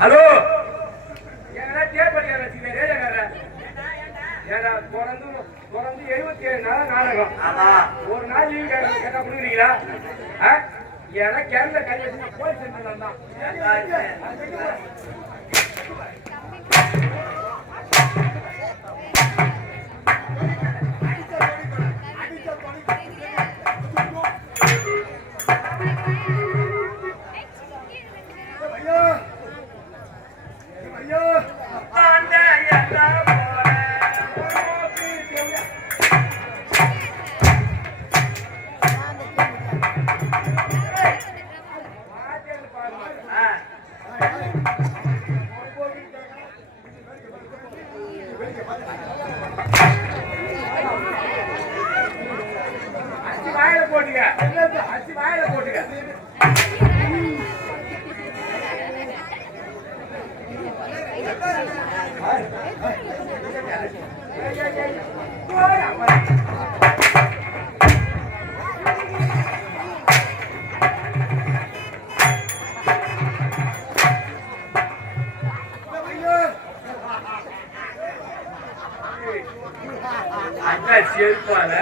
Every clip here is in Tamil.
ஹலோ ஏன்னா டேப் பண்ணியா வச்சுக்கிறேன் ரேடியோக்காரர் ஏன்னா தொடர்ந்து 77 நாள் நாடகம் ஒரு நாள் லீவு கேட்டா கொடுக்குறீங்களா ஏன்னா கேரள கை வச்சு போய் சென்டர் தான் செருப்பால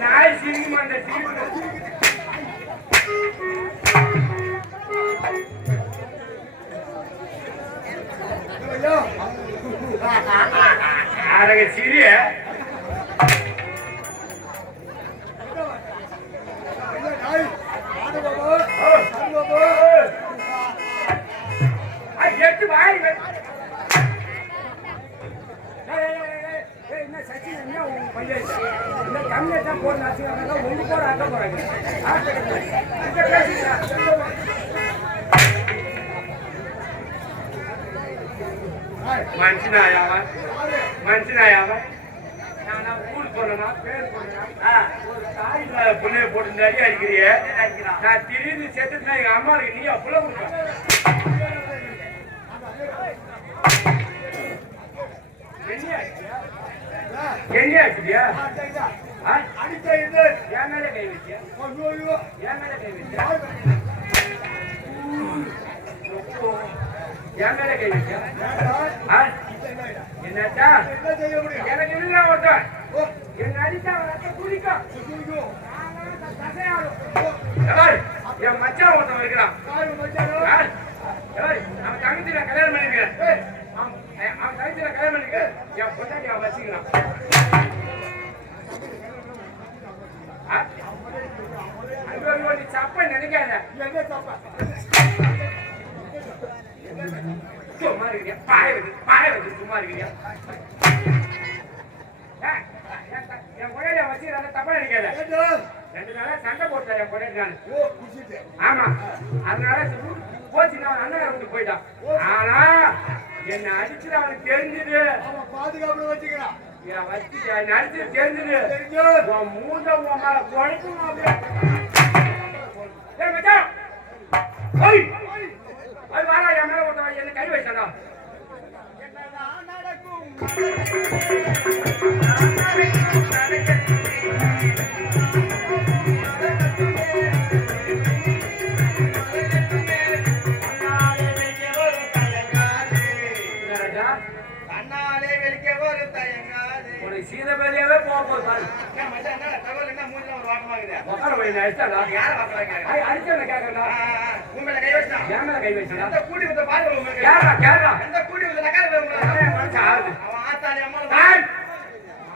நாய் சிரிக்க மாட்டேன் அழக சிறிய எட்டு வாய் கம்மியா போடுறாங்க ஒன்று போட ஆட்ட போறாங்க மனுஷனாயாவ நான் ஊர் போனா பேர் போனா ஒரு தாய் புள்ளைய போட்டு அடி அடிக்கிறிய நான் திடீர்னு செத்துனா எங்க அம்மா இருக்கு நீ அவ்வளவு என்ன ஆச்சுடியா அடிச்ச என் மேல கை வச்சியா என் மேல கை வச்சியா என் மேல கை வச்சா என்னட்டா எனக்கு இல்ல ஒருத்தன் என்ன அடிச்சா குடிக்கும் என் மச்சான் ஒருத்தன் இருக்கிறான் அவன் தங்கச்சியில கல்யாணம் பண்ணிருக்கேன் அவன் தங்கச்சியில கல்யாணம் பண்ணிருக்க என் பொண்டாட்டி அவன் வச்சுக்கிறான் நீ சப்ப நினைக்காத சும்மா இருக்கியா பாய வச்சு சும்மா இருக்கியா என் கொடையில வச்சு தப்பா நினைக்காத 2 நாளா சண்டை போட்டேன் என் கொடையில ஆமா அதனால போச்சு நான் அண்ணன் வீட்டுக்கு போயிட்டான் ஆனா என்ன அடிச்சுட்டு அவனுக்கு தெரிஞ்சுது பாதுகாப்பு வச்சுக்கிறான் அடிச்சு தெரிஞ்சுது மூந்த மேல குழைக்கும் வாரா என் மேல ஒருத்தவன் என்ன கை வச்சாடா சீதபதியாவே போகுது அடிச்சவன கேட்கறா உங்களை கை வச்சா என் மேல கை வச்சா கூட்டி வந்து பாருங்க கேரா கேரா எந்த கூட்டி வந்து நகால மனுஷன் ஆகுது அவன் ஆத்தாளி அம்மா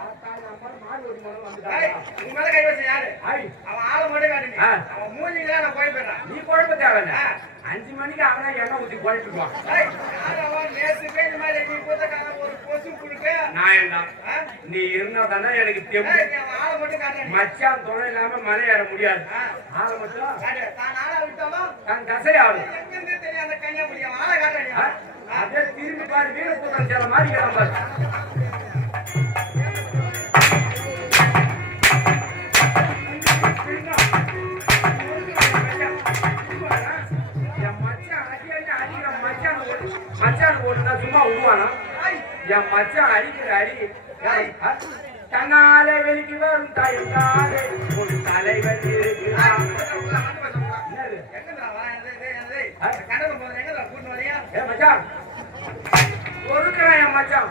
ஆத்தாளி அம்மா மாடு ஓடி மரம் வந்துடா உங்க மேல கை வச்ச யாரு அவன் ஆள மட்டும் காட்டுங்க அவன் மூஞ்சில நான் போய் போறேன் நீ குழப்ப தேவையில்ல 5 மணிக்கு அவனா எண்ணெய் ஊத்தி குழைச்சுக்குவான் நேற்று பேஜ் மாதிரி நீ போத ஒரு கொசு குடுக்க நான் என்ன நீ இருந்தா தானே எனக்கு தெம்பு ஆளை மட்டும் காட்டுறேன் மச்சான் துணை இல்லாம மலை ஏற முடியாது ஆளை மட்டும் தான் ஆளை விட்டாலும் தான் தசை ஆடும் எங்கிருந்து தெரியும் அந்த கையா முடியும் ஆளை காட்டுறேன் அதே திரும்பி பாரு வீரபுத்திரன் சில மாதிரி கிளம்பாரு மச்சான் போட்டுனா சும்மா விடுவானா என் மச்சான் அடிக்கிற அடி தன்னாலே வெளிக்கு வரும் தாயத்தாலே ஒரு தலைவர் இருக்கிறான் நொறுக்கிறான் என் மச்சான்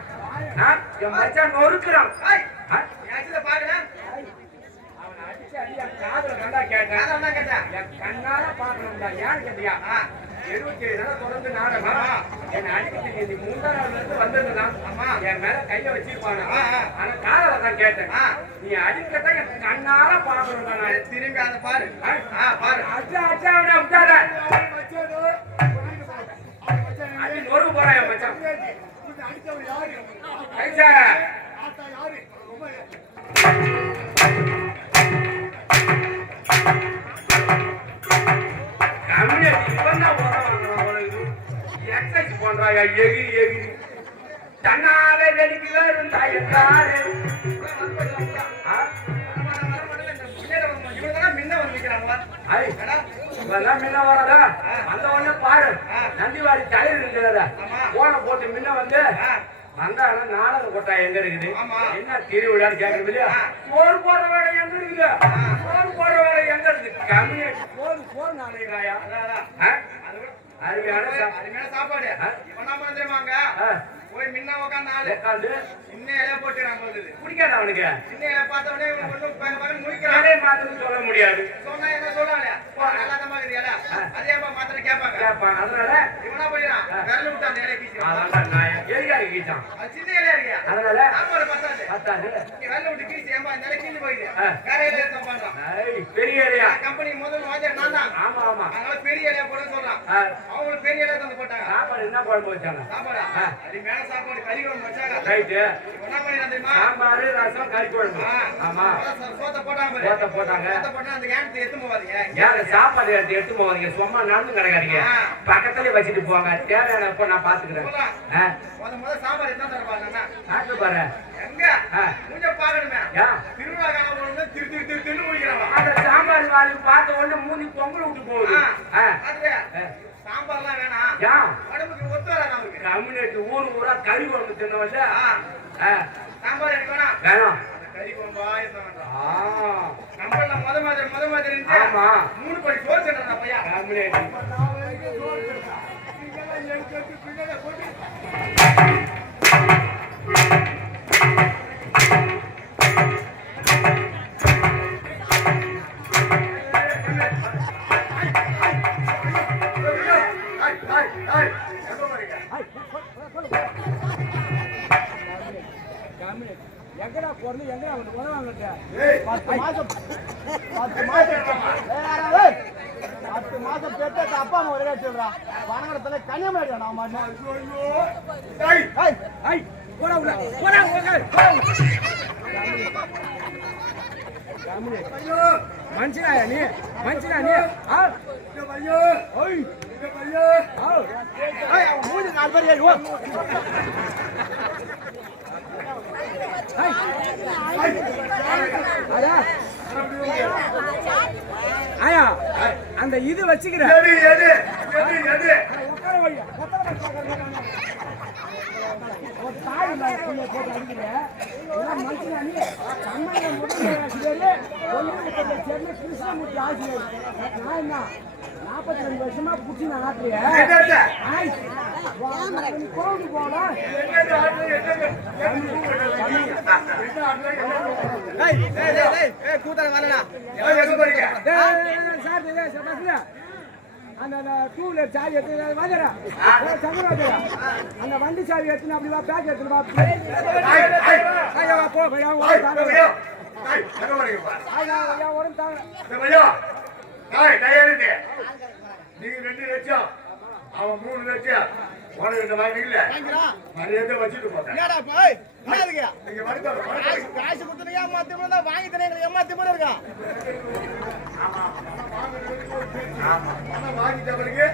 என் மச்சான் நொறுக்கிறான் அவனை அடிச்சு அடி என் காதல கண்டா கேட்டேன் என் கண்ணால பாக்கணும்டா ஏன்னு கேட்டியா 77 நாள் தொடர்ந்து நாடகம் என்ன அடிக்கிறதுக்கு 3ஆம் நாள்ல இருந்து வந்திருந்தான் என் மேல கைய வச்சிருப்பானா ஆனா காதல தான் கேட்டேன் நீ அடிக்கத்தான் என் கண்ணால பாக்கணும் நான் திரும்பி அதை பாரு பாரு அச்சா அச்சா அவனை விட்டாத அடி நொறுக்கு போறான் என் மச்சான் கைசா எகிரி எகிரி தன்னாலே வெளிக்கு வரும் தாயத்தாலே முன்ன வரதா அந்த ஒண்ணு பாரு நந்திவாடி தயிர் இருக்கிறதா போன போட்டு முன்ன வந்து வந்தாலும் நாடகம் கொட்டா எங்க இருக்குது என்ன திருவிழான்னு கேட்கறது இல்லையா சோறு போடுற வேலை எங்க இருக்குது சோறு போடுற வேலை எங்க இருக்குது கம்யூனிட்டி போர் நாளைக்காயா அருமையான சாப்பாடு தெரியுமாங்க போய் முன்ன உட்காந்து இன்னையில போட்டு நாங்க வந்தது குடிக்காத அவனுக்கு இன்னையில பார்த்த உடனே ஒன்னும் முடிக்கிறானே மாத்திரம் சொல்ல முடியாது சொன்னா என்ன சொல்லால நல்லா தான் மாதிரியால அதே மாத்திரம் கேட்பாங்க அதனால இவனா போயிடான் விரல விட்டா நேரே கீச்சான் எரியாரு கீச்சான் அது சின்ன இலையா இருக்கியா அதனால சாப்பாடு பத்தாது நீ விரல விட்டு கீச்சு ஏமா இந்த கீழ் போயிடு வேற ஏதோ பண்றான் பெரிய இலையா கம்பெனி முதல்ல வாஜர் நான் தான் ஆமா ஆமா அதனால பெரிய இலையா போட சொல்றான் அவங்களுக்கு பெரிய இலையா தந்து போட்டாங்க சாப்பாடு என்ன குழம்பு வச்சாங்க சாப்பாடா அது மேல சாப்பாடு கறி குழம்பு வச்சாங்க ரைட் என்ன பண்ணினா தெரியுமா சாம்பார் ரசம் கறி குழம்பு ஆமா சோத்த போட்டாங்க அந்த கேன்ஸ் எடுத்து போவாதீங்க ஏன் சாப்பாடு எடுத்து போவாதீங்க சும்மா நடந்து கிடக்காதீங்க பக்கத்துலயே வச்சிட்டு போங்க தேவையானப்ப நான் பாத்துக்கிறேன் முத சாம்பார் என்ன தரப்பாங்க சாப்பிட்டு பாரு எங்க மூஞ்ச பாக்கணுமே திருவிழா காலம் போனோம்னா திரு முடிக்கிறான் அந்த சாம்பார் வாலி பார்த்த உடனே மூஞ்சி பொங்கல் விட்டு போகுது சாம்பார்லாம் வேணாம் உடம்புக்கு ஒத்து வர நமக்கு கம்யூனிட்டி ஊரா கறி குழம்பு தின்னவல்ல சாம்பார் எனக்கு வேணாம் கறி குழம்பா நம்மள முத மாதிரி ஆமா 3 படி சோறு சென்றா பையா கம்யூனிட்டி எடுத்து பின்னாடி போட்டு எங்கடா போறது எங்கடா வந்து உதவாங்கட்ட 10 மாசம் பெற்ற அப்பா அம்மா ஒரே சொல்றா வனங்கடத்துல கன்னியாகுமரி நான் போடா போடா மனுஷனா நீ மூணு 4 பேர் ஏறி ஆயா அந்த இது வச்சுக்கிறேன் கிருஷ்ணமூர்த்தி ஆசிரியர் நான் என்ன 42 வருஷமா புடிச்சு நான் கோவிலுக்கு போகலாம் அந்த 2 வீலர் சாவி எடுத்து வாஜரா சங்கராஜரா அந்த வண்டி சாவி எடுத்து அப்படி வா பேக் எடுத்து வா போ நீங்க 2 லட்சம் அவன் 3 லட்சம் உனக்கு வாங்கிக்கல மரியாதை வச்சுட்டு போட்டேன் காசு கொடுத்து ஏமாத்தி வாங்கி தரேன் ஏமாத்தி போல இருக்கா வாங்கிட்டவருக்கு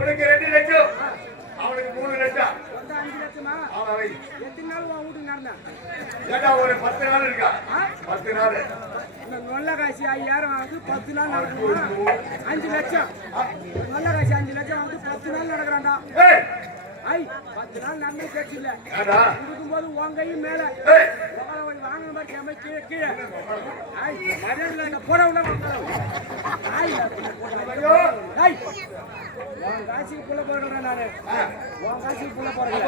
உனக்கு 2 லட்சம் அவனுக்கு 3 லட்சம் 5 லட்சமா எத்தனை நாள் வீட்டுக்கு நடந்தேன் ஒரு 10 நாள் இருக்கா 10 நாள் நல்ல காசி 5000 ஆகுது 10 நாள் நடக்குமா 5 லட்சம் நல்ல காசி 5 லட்சம் ஆகுது 10 நாள் நடக்கிறான்டா 10 நாள் நடந்து கேட்சி இல்ல இருக்கும்போது உன் கையும் மேல வாங்கின மாதிரி கேம கீழே கீழே போட உள்ள உன் காசிக்கு புள்ள போடுறேன் நானு உன் காசிக்கு புள்ள போடுறேன்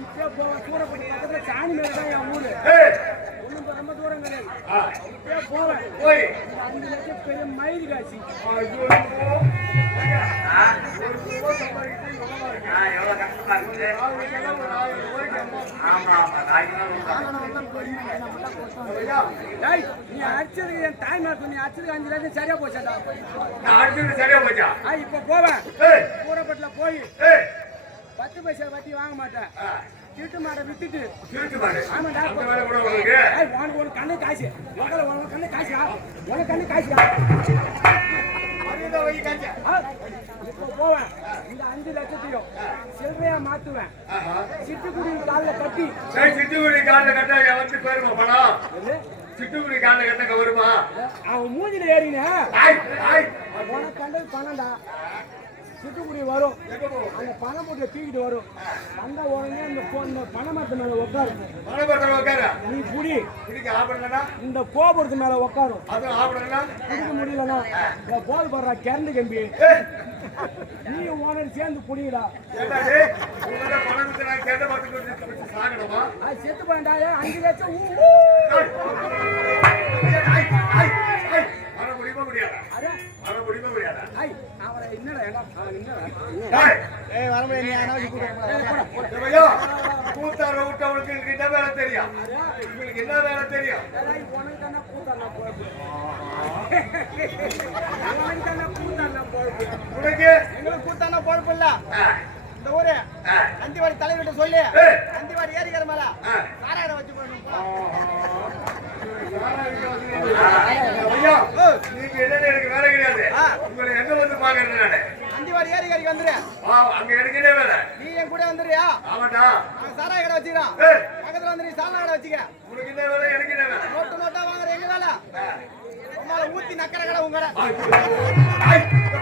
இப்போ சூரப்பட்டி பக்கத்துல சாணி மேல தான் என் ஊரு ஒன்றும் ரொம்ப தூரம் கிடையாது இப்பயே போவேன் 5 லட்சம் பெரிய மயிறு காசி நீ அடிச்சதுக்கு என் தாய் மாத்து நீ அடிச்சதுக்கு 5 லட்சம் சரியா போச்சாடா சரியா போச்சா இப்ப போவேன் சூரப்பட்டில போய் 10 பைசா வட்டி வாங்க மாட்டேன் திருட்டு மாட்டை வித்துட்டு ஆமாடா உனக்கு கண்ணு காசு உனக்கு கண்ணு காசியா உனக்கு கண்ணு காசியா இப்போ போவேன் இந்த 5 லட்சத்தையும் சில்லறையா மாத்துவேன் சிட்டுக்குடி காலில் கட்டி சிட்டுக்குடி காலில் கட்ட வந்து போயிருமா பணம் சிட்டுக்குடி காலில் கட்ட வருமா அவன் மூஞ்சில ஏறின உனக்கு கண்டது பணம்டா சிட்டுக்குடி வரும் அந்த பணம் போட்டு தூக்கிட்டு வரும் வந்தா உடனே இந்த பண மரத்து மேல உட்காரும் நீ குடி இந்த கோபுரத்து மேல உட்காரும் குடிக்க முடியலன்னா போது போடுறா கரண்டு கம்பி நீ ஓனர் சேர்ந்து குடிடா செத்து போண்டா 5 லட்சம் என்ன வேலை தெரியும் உங்களுக்கு என்ன வேலை தெரியும் எங்களுக்கு கூத்தானா பொழப்பு இல்ல இந்த ஊரு அந்திவாடி தலைவர்கிட்ட சொல்லி அந்திவாடி ஏரிக்கிற மேல சாராயிரம் வச்சு போடணும் நீங்க என்ன எனக்கு வேலை கிடையாது உங்களை எங்க வந்து பாக்குறது நானு அந்திவாடி ஏரிக்காரிக்கு வந்துரு அங்க எடுக்கவே வேலை நீ என் கூட வந்துறியா ஆமாடா சாராய கடை வச்சுக்கிறான் பக்கத்துல வந்து நீ சாராய கடை வச்சுக்க உனக்கு என்ன வேலை எனக்கு என்ன வேலை நோட்டு நோட்டா வாங்குற எங்க வேலை உமால ஊத்தி நக்கற கடை உங்க கடை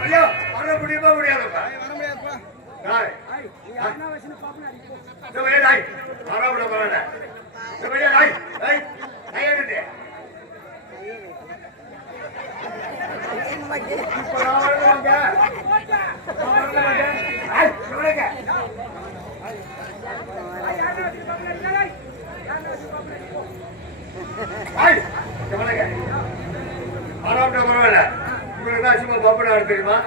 ஐயா வர முடியுமா முடியாதப்பா வர முடியாதுப்பா என்ன வயசுல பாப்பா அடிப்போம் வரவிட இப்ப நான் வரணுமாங்க? நான் வரணுமாங்க? ஐய், இவனுங்க. ஐய், இவனுங்க. பரவாயில்ல, பரவாயில்ல. உங்களுக்கு தான் சும்மா பப்பனா தெரியுமா?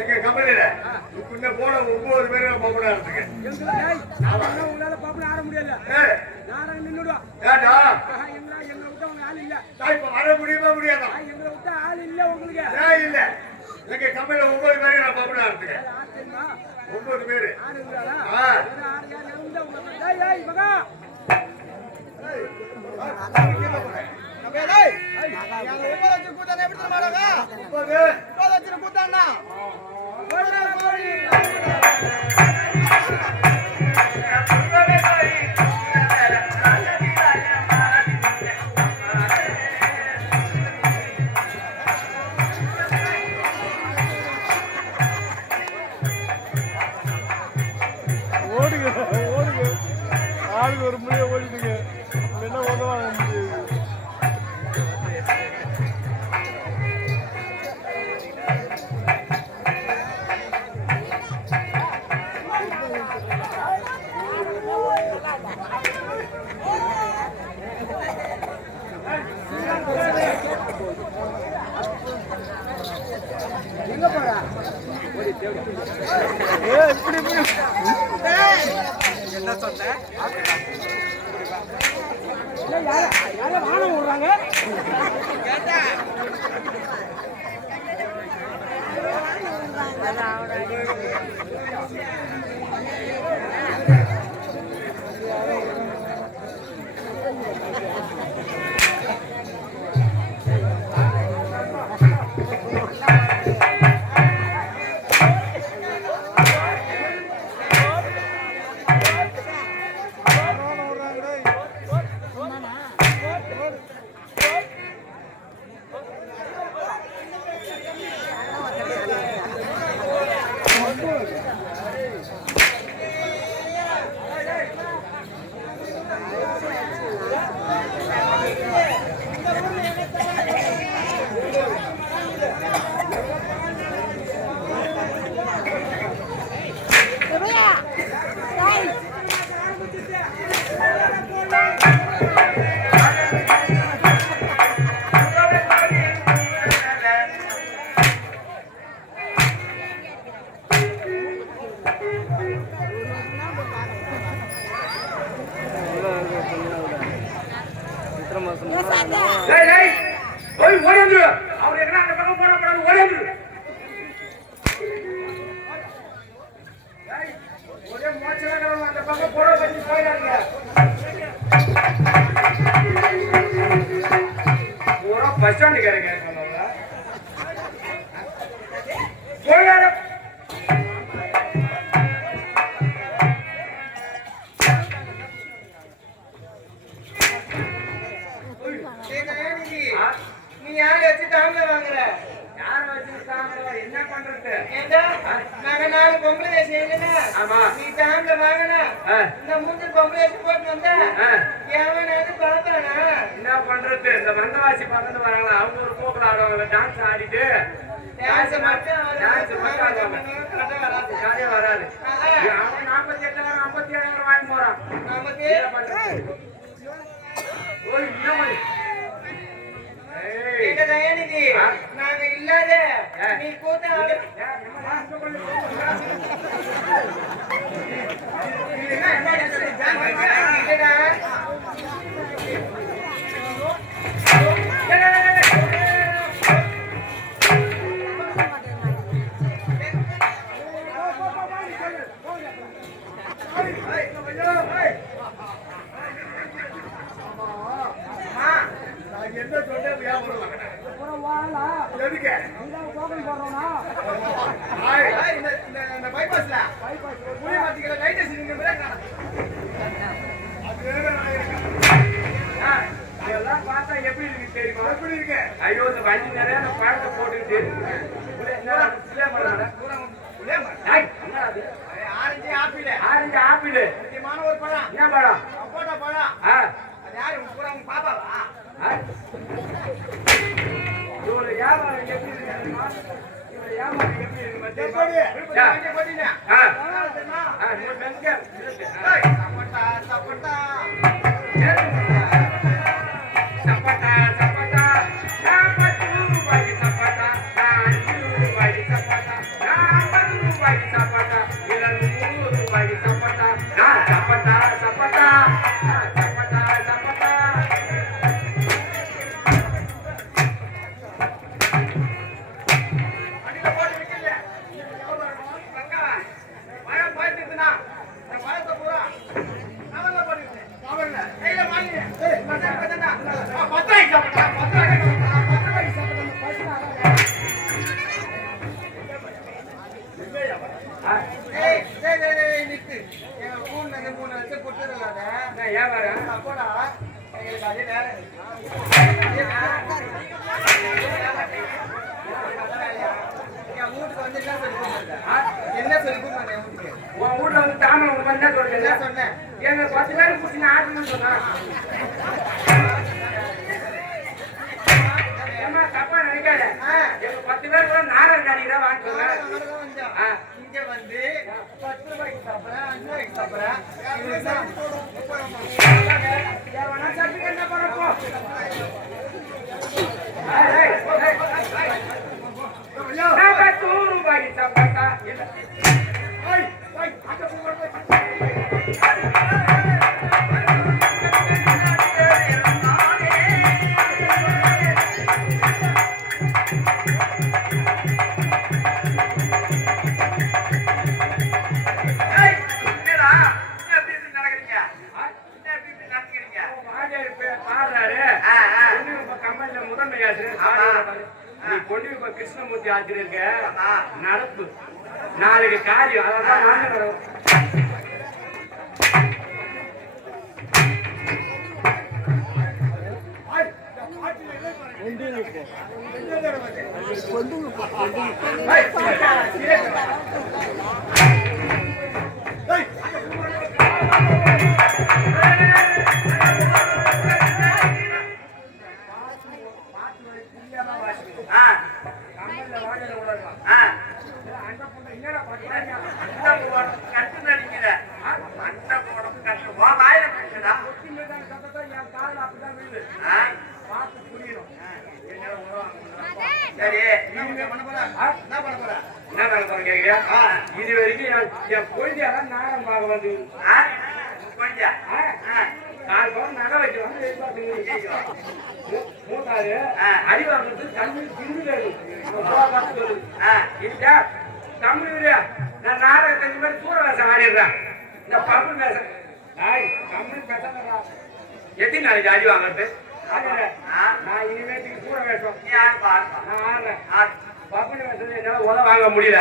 எங்க கம்பெனியில இப்ப போன 9 பேரும் பப்பனா இருக்கு. உங்களால பாப்பா ஆட முடியல ஏய், நாராயணன் நின்னுடுவா ஏடா, எங்களை விட்டு அவங்க ஆள் இல்ல இப்ப வர முடியுமா முடியாதா? எங்களை விட்டு ஆள் இல்ல உங்களுக்கு ஏன் இல்ல? எங்க கம்பெனில 9 பேரும் நான் பப்பனா இருக்கு. ஆள் தெரியுமா 9 பேரு. ஆடுங்களா ஆ. ஆறு யார் இருந்தா உங்களுக்கு டேய் டேய் மகா கூட்டாங்க எப்படி மாடாங்க 30 கூட்டாண்ணா ஓடுங்க ஓடுங்க ஆளுக்கு ஒரு முடிய ஓடிடுங்க என்ன ஒண்ணு வாங்க முடியாது எங்க போறா இப்படி என்ன சொன்ன யார வானம் விடுறாங்க டேய் டேய் ஓடி வந்துரு அவர் என்ன அந்த பக்கம் போற போற ஓடி வந்துரு டேய் ஒரே மோச்சலாக அந்த பக்கம் போற வந்து போயிடாதீங்க பூரா பஸ் ஸ்டாண்ட் கேரங்க சொன்னவங்க போயிடாத நீ யாரை வச்சு தாங்க வாங்குற யார வச்சிருக்காங்க என்ன பண்றது ஏண்டா நாங்க 4 பொம்பளை செய்யல ஆமா நீ தாங்க வாங்கனா இந்த மூஞ்சி பொம்பளை போட்டு வந்தா எவனாவது பார்த்தானா என்ன பண்றது இந்த மந்தவாசி பக்கத்துல வராங்களா அவங்க ஒரு போக்குல ஆடுவாங்க டான்ஸ் ஆடிட்டு டான்ஸ் மட்டும் காலையே வராது அவன் 48 57 வாங்கி போறான் நமக்கு ஓய் என்ன மாதிரி எங்க தயாநிதி நாங்க இல்லாத நீ கூட்டம் ஆடு நான் என்ன சொன்னேன் வியாபாரம் எதுக்கு இந்த பைபாஸ்ல புளி மாத்திக்கிற லைட் இதெல்லாம் பார்த்தா எப்படி இருக்கு தெரியுமா எப்படி இருக்கு? ஐயோ இந்த வண்டி நிறைய பழத்தை போட்டுட்டு ஆரஞ்சு ஆப்பிள் ஆரஞ்சு ஆப்பிள் முக்கியமான ஒரு பழம் என்ன பழம் போட்டா பழம் ஆ அது யாரு பூரா உங்க பாப்பாவா இவரு வியாபாரம் எப்படி இருக்கு இவரை ஏமாத்தி எப்படி இருக்கு மத்திய? எப்படி? யா. இங்க போட்டீங்க. ஆ. அதனால தெரியுமா? நீ பெண்க. ஏய், சப்போட்டா, சப்போட்டா. சப்பட்டா சப்பட்டா நான் 10 ரூபாய்க்கு சப்பட்டா நான் 5 ரூபாய்க்கு சப்பட்டா நான் 10 ரூபாய்க்கு சப்பட்டா 200 ரூபாய்க்கு சப்பட்டா நான் சப்பட்டா சப்பட்டா நான் சப்பட்டா சப்பட்டா. அடியில போட்டு வைக்கல. வெங்காயம். பழம் பாய்ச்சிருக்குண்ணா. இந்த பழத்தை பூரா கவர்ல போட்டுருக்கேன். கவர்ல. கையில வாங்கிங்க. ஏய், பத்தாயிரம். பத்தாயிரம் சாப்பிட்டா. பத்தாயிரம் சாப்பிட்டா. ஏய், டேய், டேய், டேய், நிக்கு. எங்க மூணு வச்சு கொடுத்துடலாங்க. நான் வியாபாரம் அப்போடா, எங்களுக்கு அதே வேலை. என் வீட்டுக்கு வந்து என்ன சொல்லி கொடுத்தாங்க? என்ன சொல்லி கொடுத்தாங்க என் வீட்டுக்கு? உன் வீட்டுல வந்து தாமரை உங்க என்ன என்ன சொல்றீங்க? சொன்னேன்? எங்க 10 பேருக்கு பிடிச்சி நான் ஆட்டணும்னு சொன்னா ஏமா தப்பா நினைக்காத. எங்க 10 பேர் கூட நாடகம் காட்டிக்கிறா வாங்க சொன்னேன். ஆ. இங்க வந்து 10 ரூபாய்க்கு சாப்பிடுறேன், 5 ரூபாய்க்கு சாப்பிடுறேன். இவனுக்கு தான் எவனா சத்துக்கு என்ன பண்ண போ? ஏய், ஏய், ஏய். நான் 10 ரூபாய்க்கு சாப்பிட்டா இல்ல. ஏய், ஏய், அங்க கிருஷ்ணமூர்த்தி ஆசிரியர் நடப்பு நாளைக்கு காரியம் அதான் வரும். இது வரைக்கும் என் குழந்தையால நாகம் பார்க்க வந்து கால் பவன் நகை வச்சு வந்து மூத்தாரு அடி வாங்குறது தண்ணி திண்டு இல்லையா தமிழ் நான் நாடகம் தெரிஞ்ச மாதிரி சூற வேஷம் ஆடிடுறேன். இந்த பப்பு வேஷம் தமிழ் பேச எத்தனை நாளைக்கு அடி வாங்குறது? நான் இனிமேட்டுக்கு சூற வேஷம் நான் ஆடுறேன். பப்புனு வேஷம் என்னால உத வாங்க முடியல.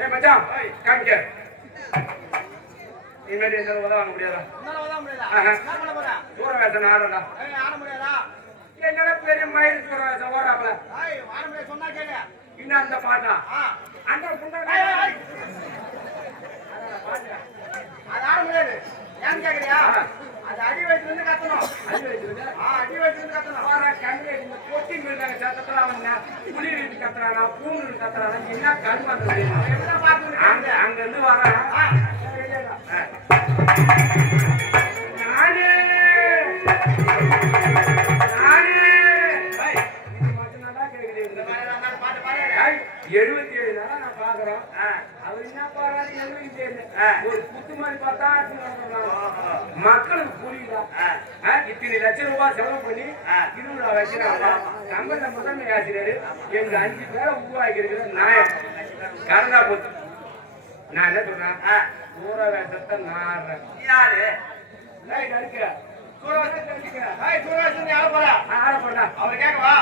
ஏ மச்சான் காமிக்க இனிமேட்டு என்னால உத வாங்க முடியாதா? சூற வேஷம் ஆடுறா என்னடா பெரிய மயில் சூற வேஷம் ஓடுறாப்ல சொன்னா கேளு. இன்னும் அந்த பாட்டா அந்த அது ஆட முடியாது. ஏன்னு கேக்குறியா? அது அடி வயிற்றுல இருந்து கத்தணும். அடி வயிற்றுல இருந்து கத்தணும். கண்ணு இந்த பொட்டி மீறாங்க சத்தத்துல அவன் புலி வீட்டு கத்துறானா பூண்டு கத்துறானா என்ன கண் வந்தது அங்க இருந்து வரான். நானே நல்லா கேக்குது. 77 நாளா நான் பாக்குறோம். அவர் என்ன பாக்குறாரு 77 ஒரு குத்து மாதிரி பார்த்தா மக்களுக்கு புரியுதா? இத்தனை லட்சம் ரூபாய் செலவு பண்ணி திருவிழா வைக்கிறாங்க. தமிழ்ல முதன்மை ஆசிரியர் எங்க 5 பேரை உருவாக்கி இருக்கிற நாயம் கரண்டா போத்து. நான் என்ன சொல்றேன்? சூற வேஷத்தை நாடுறேன். யாரு அடிக்கிற சூரவேசன் யார போறா? ஆட போறா. அவர் கேட்கவா?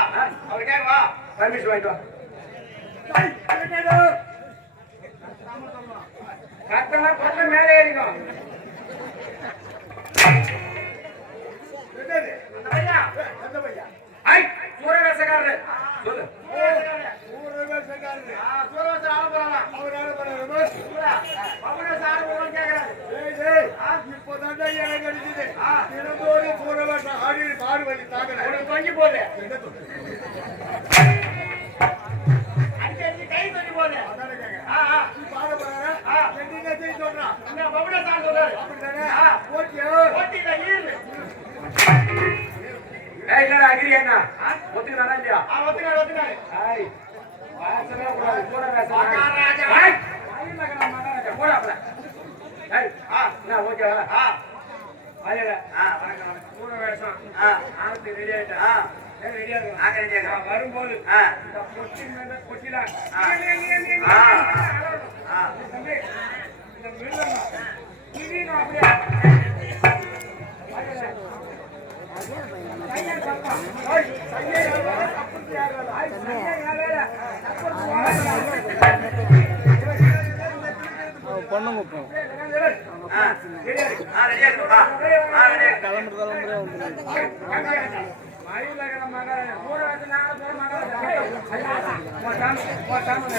அவர் கேட்கவா? பர்மிஷன் வாங்கிட்டு வா. கத்தனா கொத்த மேலே ஏறிக்கும். அந்த பையா, அந்த பையா. ஐ சூரவேசக்காரரு சொல்லு. சூரவேசக்காரரு. சூரவேசன் ஆட போறானா? அவர் ஆட போறாரு. பவனேசன் ஆட போறான்னு கேக்குறாரு. இப்போதான் எனக்கு அடிச்சது. தினந்தோறும் சூரவேசன் ஆடி பாடு வலி தாக்குறேன். உனக்கு தொங்கி போகுது. அடி ஒத்துக்காரு ஏய், வாசனை கூடாது, கூட வாசனை. மகாராஜா. ஏய், மயில் மகனா, மகாராஜா, போடாப்புல. ஏய், என்ன, ஓகேவா? வாயில. கூட வேஷம். ஆரத்தி ரெடி ஆயிட்டா? ரெடியா இருக்கா? வரும்போது இந்த பொட்டி மேல பொட்டில தம்பி, இந்த மிருகம் திடீர்னு அப்படியே பொண்ணுங்க இப்போ கிளம்புற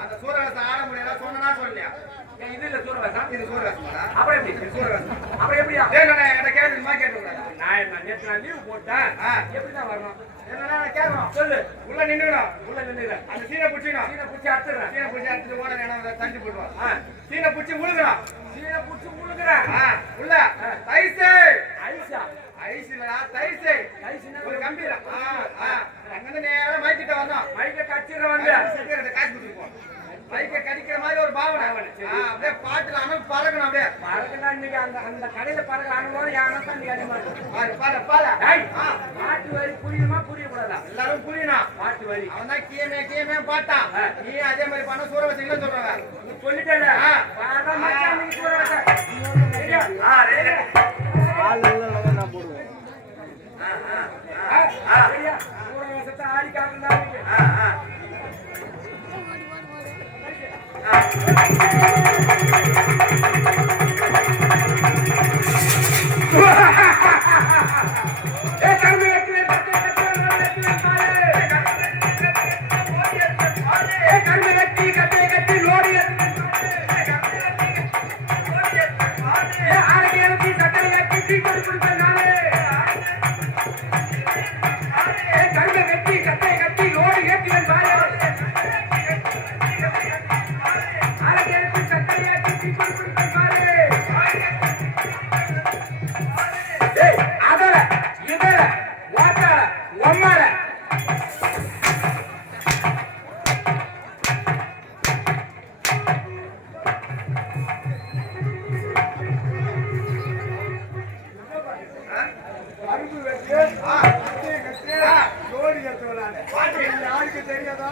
அந்த சூரவேசம் ஆட முடியல சொன்னா சொல்லியா இது இல்ல சூரவேசம். இது சூரவேசம் அப்புறம் எப்படி? இது சூரவேசம் அப்புறம் எப்படியா? என்ன கேட்கணுமா கேட்கக்கூடாது நான் நேற்று நான் லீவ் போட்டேன். எப்படிதான் வரணும்? என்னன்னா கேட்கணும் சொல்லு. உள்ள நின்னுடும் உள்ள நின்னுக்கிறேன். அந்த சீனை பிடிச்சிடும் சீனை பிடிச்சி அறுத்துறேன். சீனை பிடிச்சி எடுத்துட்டு ஓட வேணாம் தண்டி போட்டுவான் சீனை பிடிச்சி முழுகிறான் சீனை பிடிச்சி முழுக்கிறேன். உள்ள தைசே ஐசா ஐஸ் இல்லடா தைசே ஐசுன்னா ஒரு கம்பீரம் அங்கிருந்து நேரம் மைக்கிட்ட வந்தோம் மைக்க கச்சிர வந்து காசு கொடுத்துருப்போம் மைக்க கடிக்கிற மாதிரி ஒரு பாவனை அப்படியே பாட்டுல அமைப்பு பறக்கணும் அப்படியே பறக்குனா இன்னைக்கு அந்த அந்த கடையில பறக்க அனுபவம் யானை தான் நீ அடிமாட்டோம். பாரு பாரு பாரு பாட்டு வரி புரியுமா புரியக்கூடாதா? எல்லாரும் புரியணும் பாட்டு வரி அவன் தான் கேமே பாட்டான் நீ அதே மாதிரி பண்ண சூரவசிங்கள சொல்றாங்க சொல்லிட்டேன். ஆள் இல்லைன்னா நான் போடுவேன். ஆடி காட்டுறா.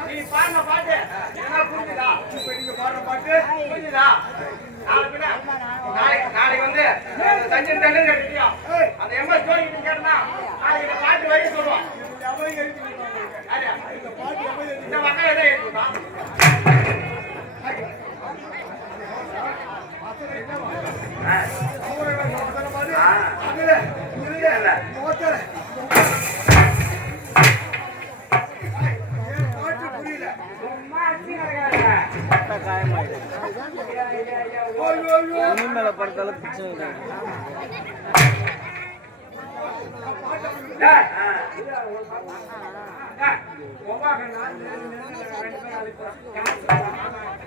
நீ பாடின பாட்டு என்ன புரிஞ்சுதா இப்ப நீங்க பாடுற பாட்டு புரிஞ்சுதா நாளைக்கு வந்து சச்சின் டெண்டுல்கர் அந்த எம்எஸ் தோனி கேட்டா நாளைக்கு இந்த பாட்டு வரைக்கும் சொல்லுவோம் இந்த மக்கள் எதை எழுதிருக்கான் ஒன்றும் மேலே படுத்தாலும் பிரச்சனை இல்லை.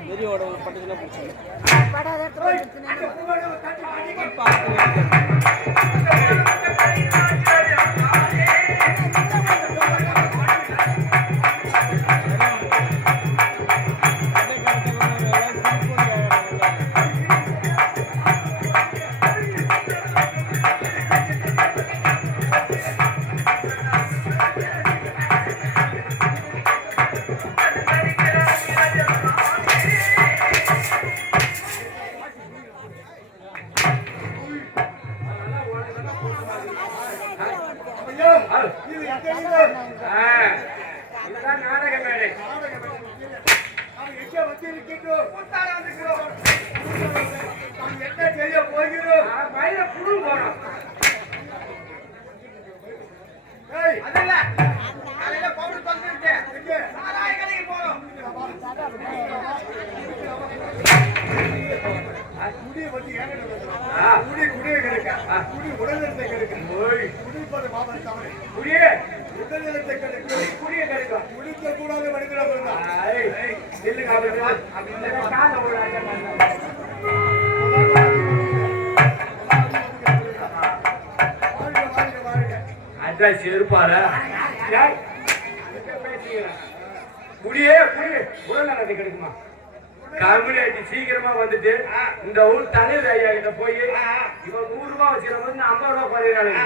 வெறியோட பட்டுக்குன்னா பிரச்சனை குடி உடல்நலத்தை கெடுக்கும். ஓய் குடிப்பது மாபெரும் தவறு. குடியே உடல்நலத்தை கெடுக்கும். குடியே கிடைக்கும். குடிக்க கூடாத மனிதனாக இருந்தான். இல்லைங்க அப்படி இல்லைங்க காலை ஒரு ஆட்டம் அட்ரஸ் இருப்பார குடியே குடி உடல்நலத்தை கிடைக்குமா? கம்யூனிட்டி சீக்கிரமா வந்துட்டு இந்த ஊர் தலைவர் ஐயா கிட்ட போய் இவன் 100 ரூபாய் வச்சுக்கிறவங்க 50 ரூபாய் குறையிறாங்க.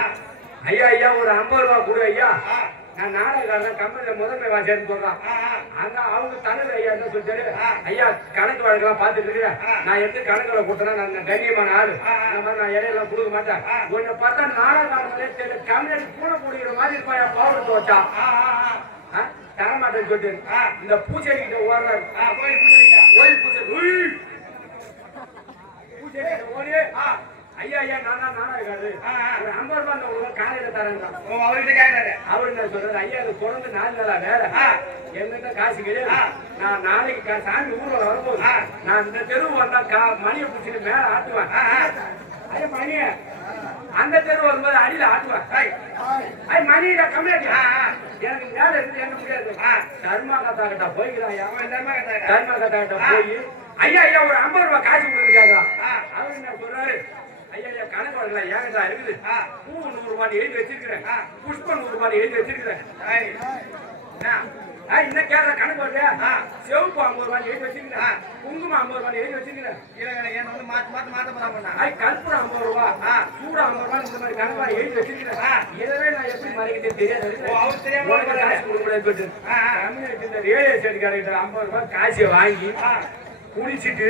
ஐயா ஐயா ஒரு 50 ரூபாய் கொடு ஐயா, நான் நாடகக்காரன் கம்பெனில முதன்மை வாசியாருன்னு சொல்றான். அங்க அவங்க தலைவர் ஐயா என்ன சொல்லிட்டாரு, ஐயா கணக்கு வழக்கெல்லாம் பாத்துட்டு இருக்கிறேன், நான் எடுத்து கணக்குல கொடுத்தேன்னா நான் கண்ணியமான ஆளு, இந்த மாதிரி நான் இடையெல்லாம் கொடுக்க மாட்டேன். உன்னை பார்த்தா நாடகக்காரங்களே தெரியல கம்யூனிட்டி கூட போடுகிற மாதிரி இருப்பா பவர் வச்சா தரமாட்டேன்னு சொல்லிட்டு இந்த பூஜை கிட்ட ஓடுறாரு. கோயில் பூஜை பூஜை ஓடி ஐயா ஐயா நானா இருக்காரு ஒரு 50 ரூபாய் உங்களுக்கு காலையில தரேன். அவர்கிட்ட கேட்கறாரு. அவரு என்ன சொல்றாரு, ஐயா அது தொடர்ந்து 4 நாளா வேற எங்கிட்ட காசு கிடையாது, நான் நாளைக்கு சாமி ஊர்ல வரும்போது நான் இந்த தெருவு வந்தா மணியை பிடிச்சிட்டு மேல ஆட்டுவேன். ஐயா மணிய அந்த தெருவு வரும்போது அடியில ஆட்டுவேன். மணியில கம்மியாட்டி எனக்கு மேல இருந்து என்ன முடியாது. தர்மா கத்தா கிட்ட போய்க்கிறான். தர்மா கத்தா கிட்ட போய் ஐயா ஐயா ஒரு 50 ரூபாய் காசு கொடுத்துருக்காங்க. அவரு என்ன சொல்றாரு, ஐயா ஐயா கணக்கு வழங்கலாம் ஏகதா இருக்குது, பூ 100 ரூபாய் எழுதி வச்சிருக்கிறேன், புஷ்பம் 100 ரூபாய் எழுதி வச்சிருக்கிறேன். இன்னும் கேட்கற கணக்கு வரலையா, செவப்பு 50 ரூபாய் எழுதி வச்சிருக்கிறேன், குங்குமம் 50 ரூபாய் எழுதி வச்சிருக்கிறேன், கற்பூரம் 50 ரூபா, சூட 50 ரூபாய் இந்த மாதிரி கணக்கு எழுதி வச்சிருக்கிறேன். இதவே நான் எப்படி மறைக்கிட்டே தெரியாது. இந்த ரியல் எஸ்டேட் காரர்கிட்ட 50 ரூபாய் காசை வாங்கி குடிச்சிட்டு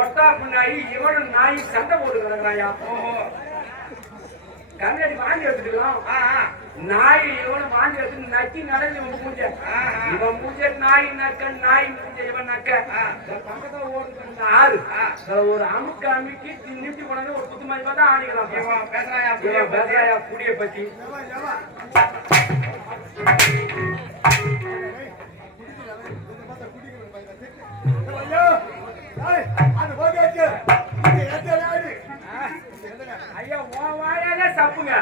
ஒட்டா பின்னாடி இவனும் நாய் சண்டை போட்டு கிடக்குறாயா. கண்ணாடி வாங்கி எடுத்துக்கலாம், நாய் இவனும் வாங்கி எடுத்து நக்கி நடந்து இவன் மூஞ்ச, இவன் மூஞ்ச நாய் நக்க, நாய் மூஞ்ச இவன் நக்க. பக்கத்துல ஓடுது ஆறு ஒரு அமுக்கு அமுக்கி நிமிட்டி கொண்டாந்து ஒரு குத்து மாதிரி பார்த்தா ஆடிக்கலாம். பேசுறாயா குடிய பத்தி. ஐயா உன் வாயாலே சாப்புங்க.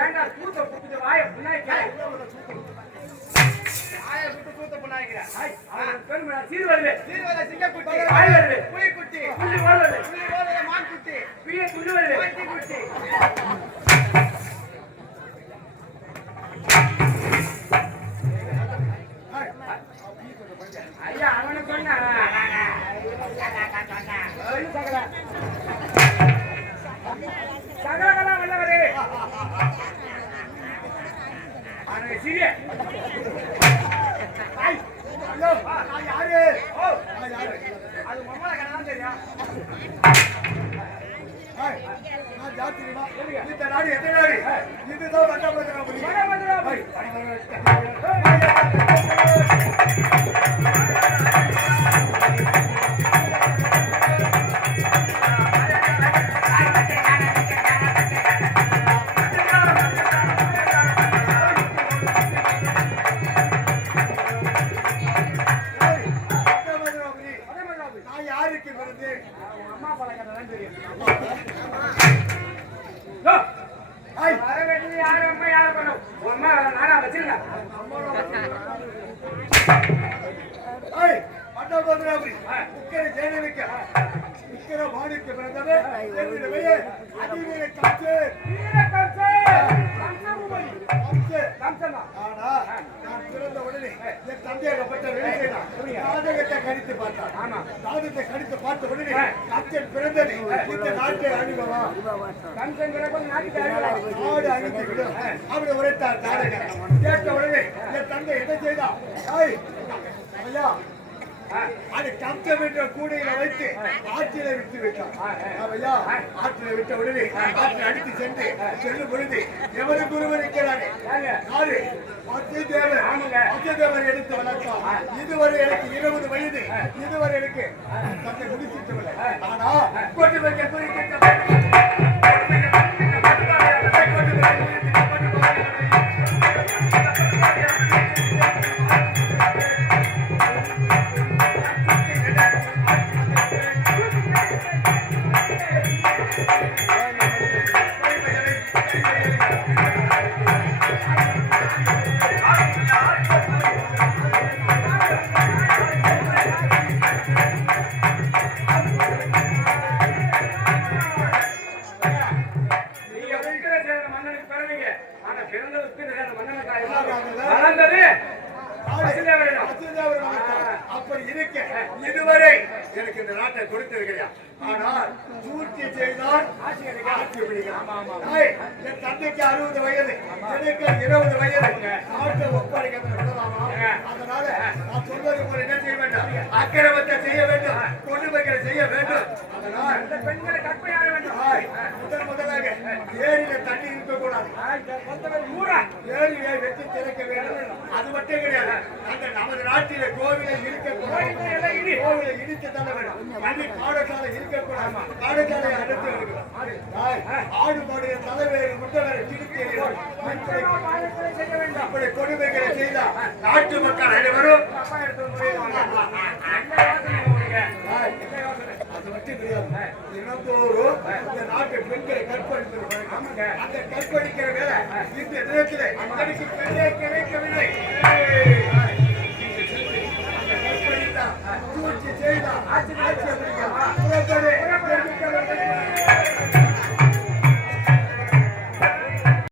ஏண்டா தூத்த புடிச்ச வாய புண்ணாய் சீர்வரலே சிங்கக்குட்டி புலிக்குட்டி மான்குட்டி குட்டி ஐயா அவனை சொன்ன சகலகலா வல்லவரே சிறிய அது மம்மள கணதான் தெரியும். இந்த நாடு எந்த நாடு? இதுதான் வட்டபத்திராபுரி. அம்மா பழக்கத்தான் தெரியும். யாரு அம்மா யாரு பண்ணும் அம்மா நானா வச்சிருங்க. வட்டபத்திராபுரி உக்கர ஜெயலலிதா உக்கர வாடிக்கு பிறந்தவே என்னுடைய அதிவீர காட்சி ஆனா நான் பிறந்த உடனே என் தந்தையாகப்பட்ட நாடகத்தை கடித்து பார்த்தான். நாடகத்தை கடித்து பார்த்த உடனே கம்சன் பிறந்தது இந்த நாட்டை அணுகவா நாடு அழித்து விடும் அப்படி உரைத்தார் நாடகம். கேட்ட உடனே என் தந்தை என்ன செய்தான், ஐயா அது கம்சம் என்ற கூடையில வைத்து ஆற்றில விட்டு விட்டான். ஐயா, ஆற்றில விட்ட உடனே ஆற்றில் அடித்து சென்று செல்லும் பொழுது எவரு குருவன் இருக்கிறானே யாரு அத்தியதேவர். அத்தியதேவர் எடுத்து வளர்த்தான். இதுவரை எனக்கு 20 வயது. இதுவரை எனக்கு தன்னை முடிச்சிட்டவில்லை. ஆனா கொண்டு வைக்க குறிக்கிட்ட அப்படி இருக்க இதுவரை எனக்கு இந்த நாட்டை கொடுத்திருக்கிறேன். ஆனால் சூழ்ச்சி செய்தால் ஆட்சி பிடிக்கலாம். என் தந்தைக்கு 60 வயது, எனக்கு 20 வயது. நாட்டை ஒப்படைக்க விடலாமா? அதனால நான் சொல்வது போல என்ன செய்ய வேண்டும்? அக்கிரமத்தை செய்ய வேண்டும், கொடுமைகளை செய்ய வேண்டும். அதனால் பெண்களை கற்பனையாக வேண்டும். முதலாக ஏரியில தண்ணி இருக்கக்கூடாது. ஏரியை வெட்டி திறக்க வேண்டும். அது மட்டும் கிடையாது, அந்த நமது நாட்டில கோவிலை இருக்கக்கூடாது. கோவிலை இடித்து தள்ள வேண்டும். தண்ணி பாடசாலை இருக்கக்கூடாது. பாடசாலையை அடுத்து இருக்கிறோம். ஆடு மாடுக தலைவேறு முட்டவேறு திருத்தி அப்படி கொடுமைகளை செய்தால் நாட்டு மக்கள் அனைவரும் அது மட்டும் கிடையாது. தினந்தோறும் இந்த நாட்டு பெண்களை கற்பழிப்பது. அந்த கற்பழிக்கிற வேலை இந்த தினத்தில் எனக்கு பெண்ணே கிடைக்கவில்லை. அந்த கற்பழித்தா சூழ்ச்சி செய்தா